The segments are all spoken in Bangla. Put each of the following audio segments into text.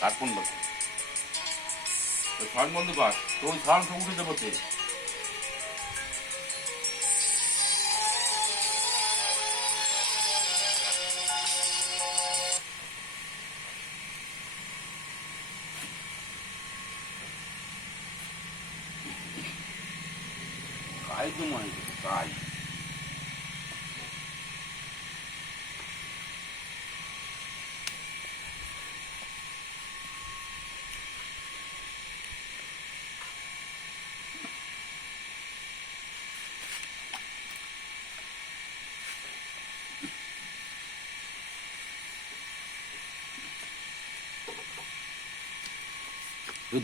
কার ফোন বলছে ওই ছয় বন্ধু কর তো ওই ছয় উঠে দেবো তে কাজ তো মনে হচ্ছে কাজ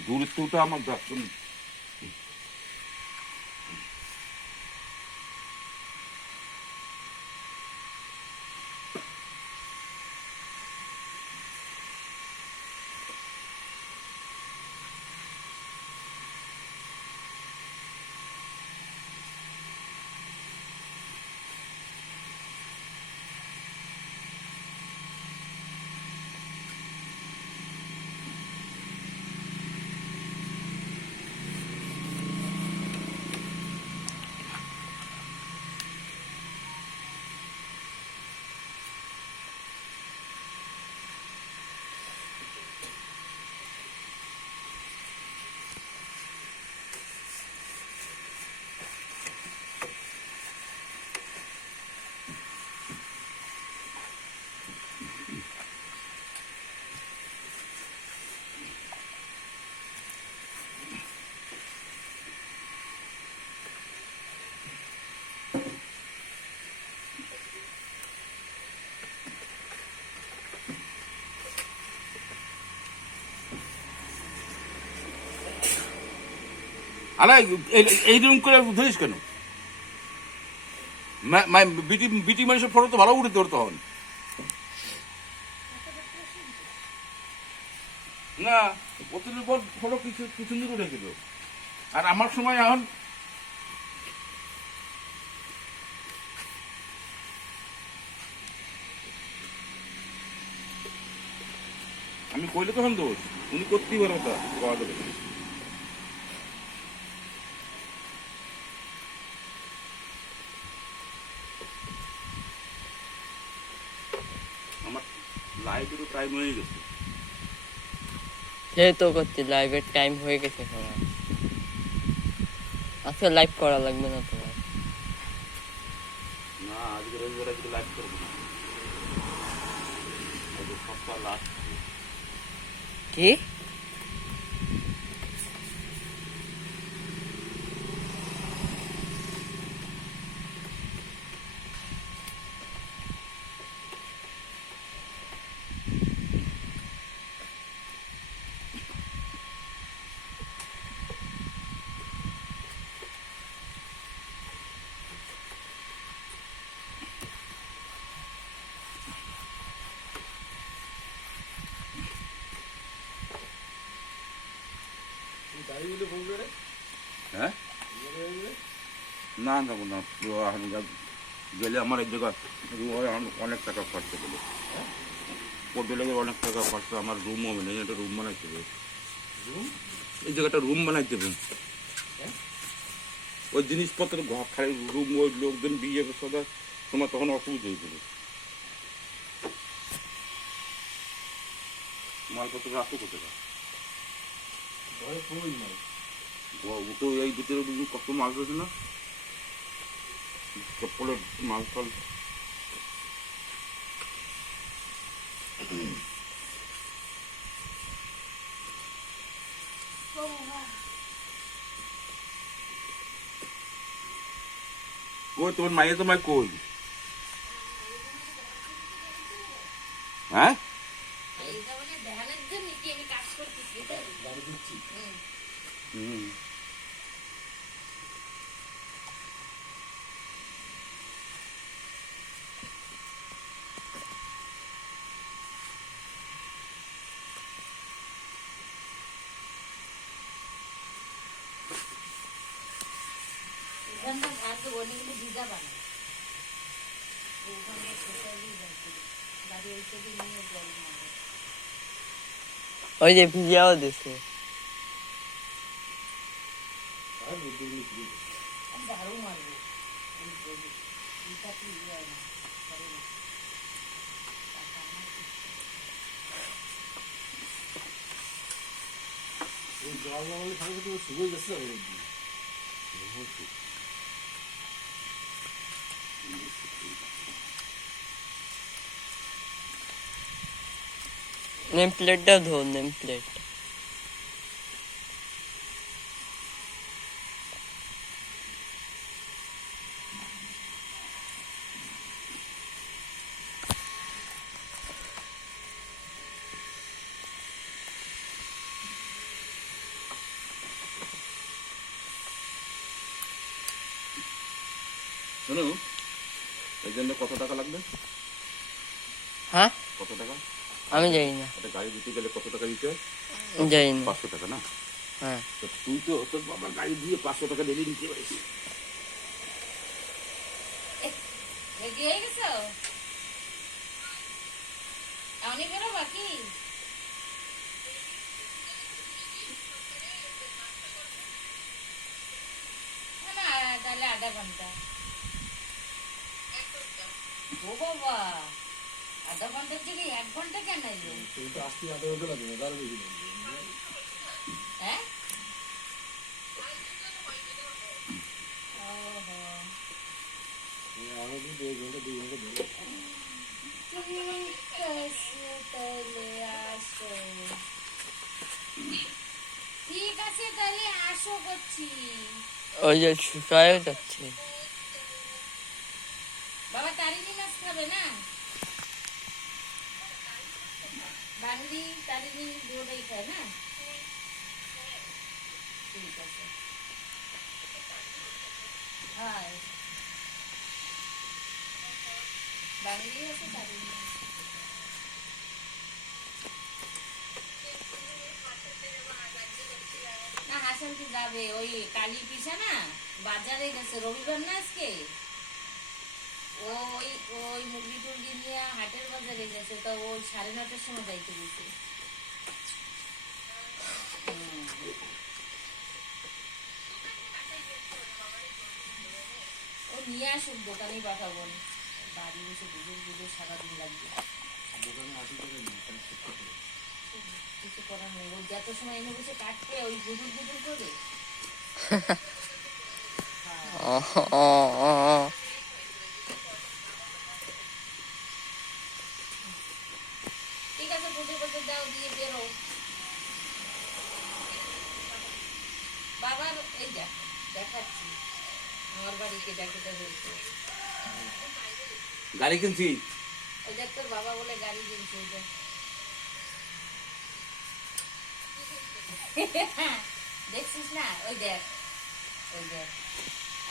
দূরত্বটা আমার দর্শন আরে এইরকম করে ধরিস কেন বিটি বিটি মানুষের ফটো তো ভালো উঠে তোর তখন না অতদিন পর ফটো কিছু সুন্দর উঠেছিল আর আমার সময় এখন আমি কইলে তখন দোষ উনি করতেই পারো তা করা যাবে আমার লাইভেরও টাইম হয়ে গেছে সেই তো করছি লাইভের টাইম হয়ে গেছে তোমার আজকে লাইভ করা লাগবে না তোমার না আজকে রবিবার আজকে লাইভ করবো না আজকে সপ্তাহ লাস্ট কি হ্যাঁ না যাবো না গেলে আমার এই জায়গা অনেক টাকা খরচ গেলে পড়তে লেগে অনেক টাকা খরচ আমার রুম হবে না একটা রুম বানাইতে হবে এই জায়গাটা রুম বানাইতে হবে ওই জিনিসপত্র খালি রুম ওই লোকজন বিয়ে সদা তোমার তখন অসুবিধা হয়েছিল মালপত্র রাখো কোথায় উঠো এই ভিতরে কত মাল রয়েছে না চপ্পলের মাল ফল কই তোমার মাইয়ে তোমায় কই হ্যাঁ ওই যে ভিজাও দিছে। নেম প্লেটটা ধো, নেম প্লেট। শোনো, এই জন্য কত টাকা লাগবে? হ্যাঁ, কত টাকা? আমি জানি না, একটা গাড়ি দিতে গেলে কত টাকা দিতে হয়? জানি না। 500 টাকা না? হ্যাঁ, তো তুই তো তোর বাবার গাড়ি দিয়ে 500 টাকা ডেলি নিতে পারিস। রেডি হয়ে গেছো? অনেক বেরো বাকি? না তাহলে আধা ঘন্টা। ও বাবা, আধা ঘন্টার জায়গায় 1 ঘন্টা কেন এলো? হ্যাঁ? ওহো। ঠিক আছে তাহলে আসো। ঠিক আছে তাহলে আসো করছি। ওই যে শুকায় যাচ্ছে। বাবা তারিনি মাছ খাবে না? বাংলি তারিনি দুটোই খায় না? ঠিক আছে। হয় বাংলি আছে তারিনি আছে। না হাসান তো যাবে, ওই কালী পিসা না বাজারে গেছে, রবিবার না আজকে। ও ওই ওই মুরগি টুরগি নিয়ে হাটের বাজারে গেছে, তো ওই 9:30টার সময় যাইতে গেছে। ও নিয়ে আসুক, দোকানেই পাঠাবো না। বাড়ি বসে বুঝে বুঝে সারাদিন লাগবে। কিছু করার নেই, ওর যত সময় এনে বসে কাটতে ওই গুদুর গুদুর করে। ঠিক আছে, পুজো করতে যাও, দিয়ে বেরো। বাবার এই দেখাচ্ছি আমার বাড়িকে ডাকিতে হয়েছে। গাড়ি কিনছি। ওই দেখ তোর বাবা বলে গাড়ি কিনছে। ওই দেখ, দেখছিস না? ওই দেখ, ওই দেখ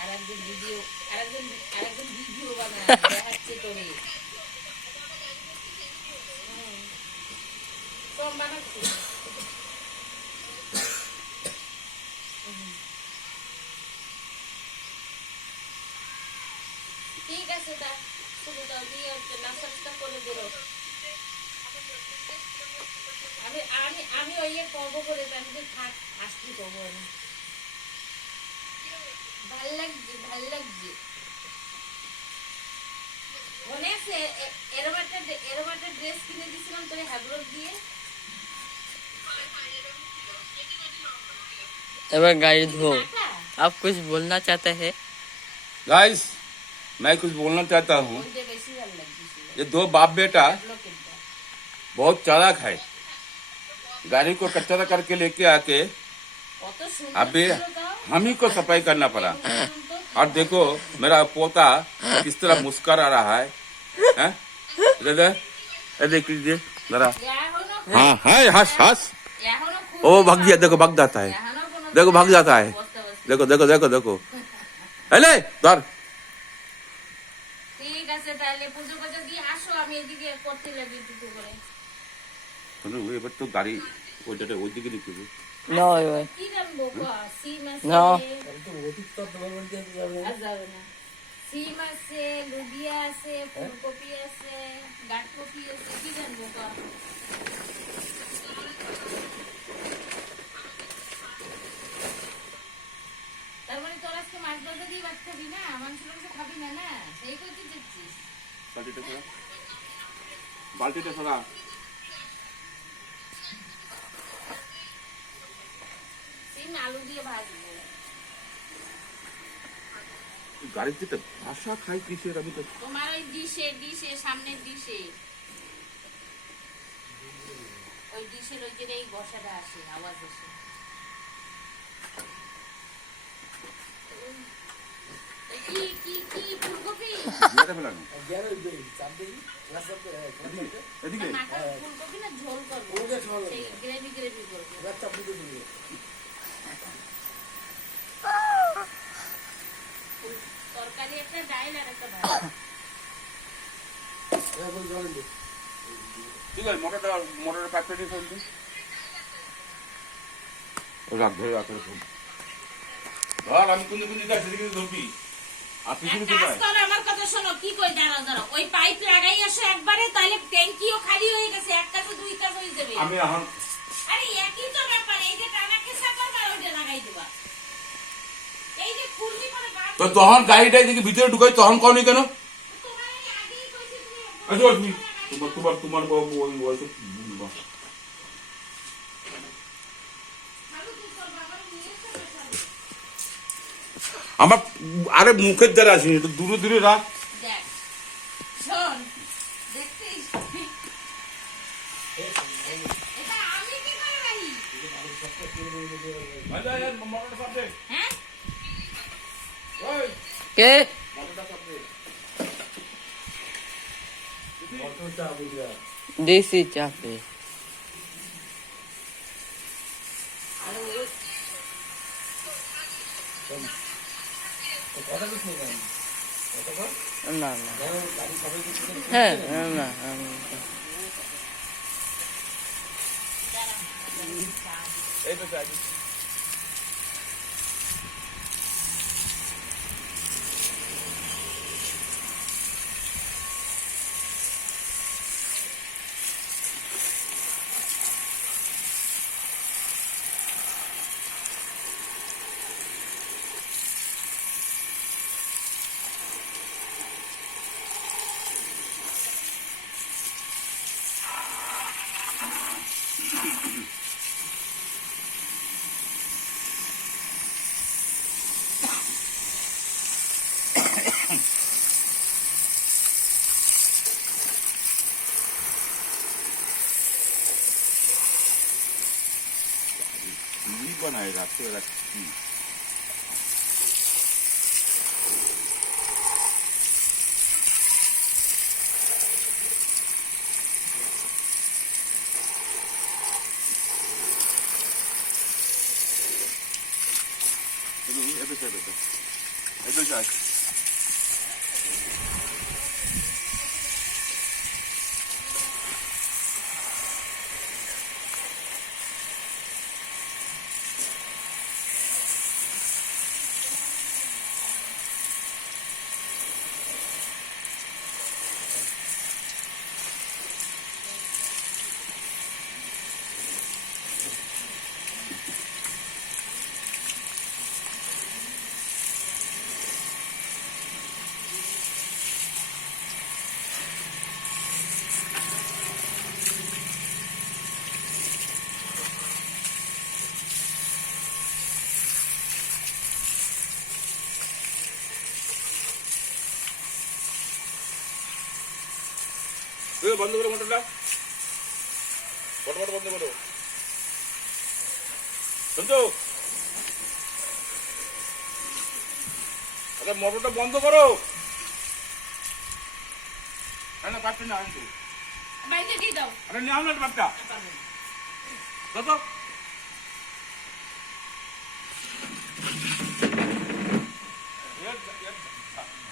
আরেকজন ভিডিও, আরেকজন ভিডিও বানায় দেখাচ্ছে তোরে। কম বানাচ্ছি। ঠিক আছে, তা শুরু দাও, দিয়ে নাস্তা করে বেরো। আমি আমি আমি ওই করবো করে আমি থাক, আসতে করবো আমি। ভাল লাগছে, ভাল লাগছে। মনে আছে এরম একটা ড্রেস কিনে দিয়েছিলাম তোরে হ্যাবলক দিয়ে? এবার গাড়ি ধো। आप कुछ बोलना चाहते हैं? गाइस, मैं कुछ बोलना चाहता हूँ। ওইটা বেশি ভাল লাগছে। ये दो बाप बेटा হ্যাবলকেরটা बहुत चालाक है। गाड़ी को कचरा करके लेके आके কত সুন্দর अभी ছিল তাও। हम ही को सफाई करना पड़ा। সুন্দর তো। और देखो मेरा पोता किस तरह मुस्कुरा रहा है, हैं? इधर ये देख लीजिए जरा। এখনো हाँ है, हंस हंस। এখনো ओ भाग गया, देखो भाग जाता है, এখনো কোনো देखो भाग जाता है, বস্তা বস্তা। देखो देखो देखो देखो। अरे धर। ঠিক আছে তাহলে পুজো পুজো দিয়ে আসো, আমি এদিকে করতে লাগি একটু করে। শুনো এবার তো গাড়ি ওইটাতে ওই দিকে দিতে হবে। No, এবার কি রাখবো গো? সিম আছে। না। আর যাবে না। সিম আছে, লুবিয়া আছে, ফুলকপি আছে, গাঁঠকপি আছে, কি জানবো গো? বালতিটা সরা। সিম আলু দিয়ে ভাজবো। গাড়িতে তো ভাষা খাই কিসের আমি তো তোমার ওই ডিশে সামনের ডিশে, ওই ডিশের ওই যে এই বসাটা আসে, আওয়াজ আসে। কি কি কি ফুলকপি? জিরাটা ফেলানো। এদিকে মাখা ফুলকপি না ঝোল করবো, সেই গ্রেভি গ্রেভি করবো। তরকারি একটা, ডাল আর একটা ভাত। ঠিক আছে, মোটরের পাইপটা দিয়ে ফেলবি। রাখ ধরে রাখ এরকম। ধর আমি কুঞ্জি কুঞ্জি যাই সেদিকে ধরবি। আর পিছনে এক চলে কাজ আয়। করো, আমার কথা শোনো, কি কই দাঁড়াও, ওই পাইপ লাগাই আসো একবারে, তাহলে ট্যাঙ্কিও খালি হয়ে গেছে, এক কাজে দুই কাজ হয়ে যাবে। আমি এখন আরে একই তো ব্যাপার, এই যে টানা খেসা করবা ওইটা লাগাই দিবা। এই যে ফুলনি করে বাদ তো তখন গাড়িটা এদিকে ভিতরে ঢুকাই তখন কওনি কেন? তোমার এই আগেই কইছি তুমি। আচ্ছা তোমার বাবু ওই বয়সে বুঝবা। ভালো কি করবা, আবার নিয়ে এসে বসাবে। আমার আরে মুখের দ্বারা আসিনি, একটু দূরে দূরে রাখ। দেখ শোন, দেখছিস এটা আমি কি করে রাখি? হ্যাঁ কে দেশি চাপে না না হ্যাঁ না এই তো চাই। बनाए राखते राखती itu saja. বন্ধ করো মোটরটা, ফটোফট বন্ধ করো। শুনছো? আরে মোটরটা বন্ধ করো। না পারছি না আনতো। বাইরে দিয়ে দাও। আরে নাও না বাপটা। দাও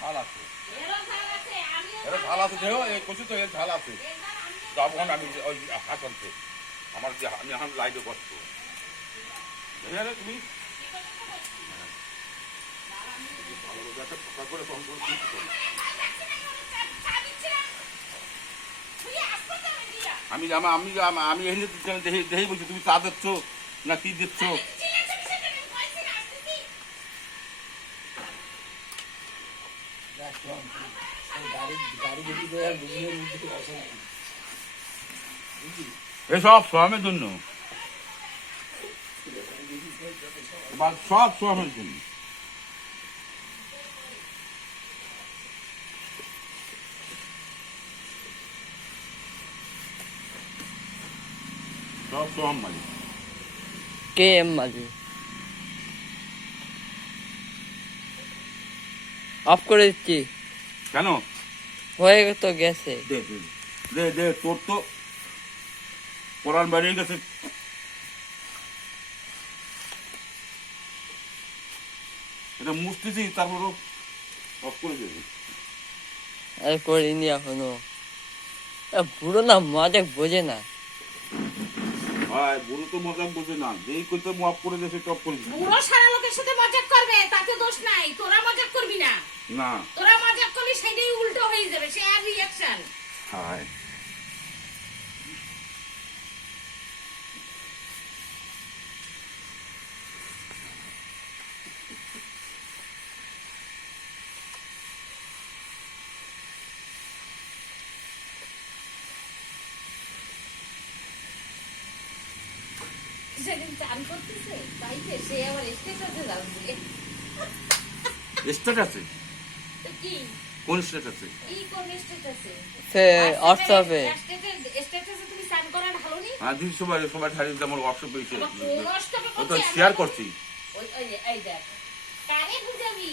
ঝাল আছে, এরও ঝাল আছে, আমিও এর ঝাল আছে দেহ, এই কচু তো এর ঝাল আছে। এবার আমিও তখন আমি ওই হাত আনতে আমার যে আমি এখন লাইটে কষ্ট বুঝলে তুমি ভালো করে ফোন করে আমি আমি এখানে দেখেই বলছি তুমি চা দিচ্ছ না কি দিচ্ছ? এসব সোয়ামের জন্য, সব সোয়ামের জন্য। সব swamp Malik. K M Majhi of করে দিচ্ছি, কেন? হয়ে তো গেছে। দে দে দে দে, তোর তো কোরআন বেরিয়ে গেছে। এটা মুছতেছি, তারপরও অফ করে দেবে। আর করিনি এখনো। বুড়ো না মজা বোঝে না। ভাই বুড়ো তো মজা বোঝে না, যেই করতে মাফ করে দেছে টপ করে দিছে। বুড়ো সারা লোকের সাথে মজাক করবে, তাতে দোষ নাই। তোরা মজাক করবি না, না তোরা মজাক করলে সেটাই উল্টো হয়ে যাবে, সে আর রিয়াকশন। হায় সেদিন চান করতেছে তাইতে সে আবার স্টেটাসে যাচ্ছে। স্ট্যাটাসে? তো কি কোন স্ট্যাটাসে? কি কোন স্টেটাসে? সে হোয়াটসঅ্যাপে স্টেটাসে তুমি চান করা ঢালোনি? হ্যাঁ দিদি, সবাই সবাই ঠাড়িতে আমার হোয়াটসঅ্যাপে এসে আবার কোন স্টপে ও তো করছে? শেয়ার করছি। ওই ওই এই দেখ, কারে বুঝাবি?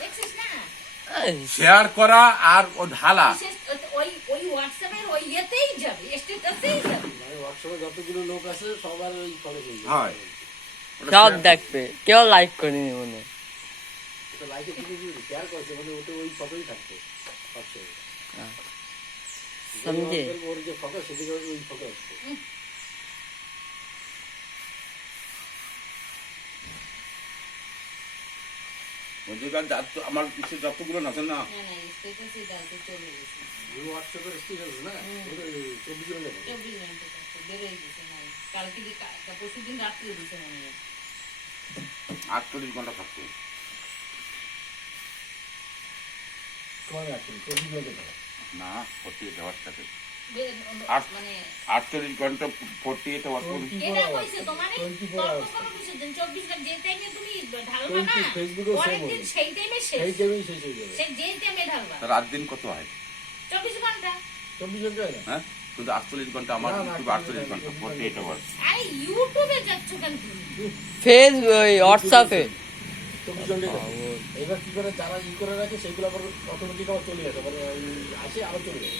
দেখছিস না? শেয়ার করা আর ও ঢালা। ওই ওই হোয়াটসঅ্যাপের ওই ইয়েতেই যাবে, স্টেটাসেই যাবে। হোয়াটসঅ্যাপে যতগুলো লোক আছে সবার ওই ফলো করবে। হয় ওটা সব share দেখবে, কেউ লাইক করেনি মনে। ওটা লাইকে দিকে শেয়ার করছে মানে ওটা ওই ফটোই থাকবে হোয়াটসঅ্যাপে। সমঝে? ওর যে ফটো সেদিকে ওই ফটো আসছে। ওই যে আমার কিছু যতগুলো না আছে না, না না স্টেটাসে ডালতে চলে গেছে। ওই হোয়াটসঅ্যাপের স্ট্যাটাস না ওটা 24 ঘন্টা করে। 24 ঘন্টা কাছে বেরোয় গেছে না, কালকে পরশু দিন রাত্রে দিছে মনে হয়। 48 ঘন্টা থাকতো। কয় আছে 24 ঘন্টা করে। না 48 আওয়ার থাকে। মানে 48 ঘন্টা 48 আওয়ার করে। এটা কইছে তো, মানে 24 তর্ক hours কোনো কিছু দিন 24 ঘন্টা যে টাইমে তুমি ঢালবা না, ফেসবুকেও পরের same দিন হবে। সেই টাইমে শেষ, সেই টাইমেই শেষ হয়ে যাবে। সে যে টাইমে ঢালবা রাত দিন কত হয়? 24 ঘন্টা। 24 ঘন্টা হয় না? হ্যাঁ কিন্তু 48 ঘন্টা আমার না, না, ইউটিউব 48 ঘন্টা 48 আওয়ার। আরে ইউটিউবে যাচ্ছ কেন তুমি? ফেস ওই হোয়াটসঅ্যাপে 24 ঘন্টা করে। এবার কি করে যারা ই করে রাখে সেগুলো আবার অটোমেটিক আবার চলে আসে, মানে ওই আসে আবার চলে যায়।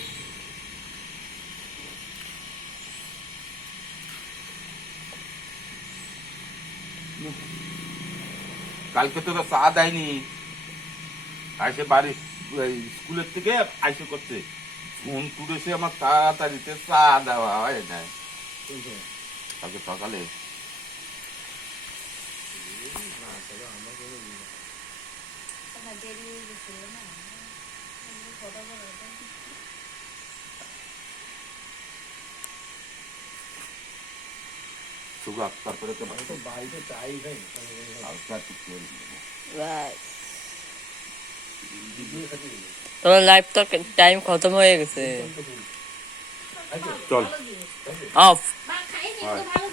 কালকে তো চা দেয়নি, আইসে বাড়ি স্কুলের থেকে আইসে করছে ফোন তুলেছে আমার তাড়াতাড়িতে চা দেওয়া হয় না কোন সময়? কালকে সকালে। না দেরি হয়ে গেছিল না, কথা বলো এটা। শুধু তারপরে তো আমি তো বাড়িতে চাই খাই হালকা একটু তেল দেবো। ভিডিও খাচ্ছি। তোমার লাইফ তো টাইম খতম হয়ে গেছে। চল ভালো জিনিস। অফ। মা খাইনি, হয়। তো ভালো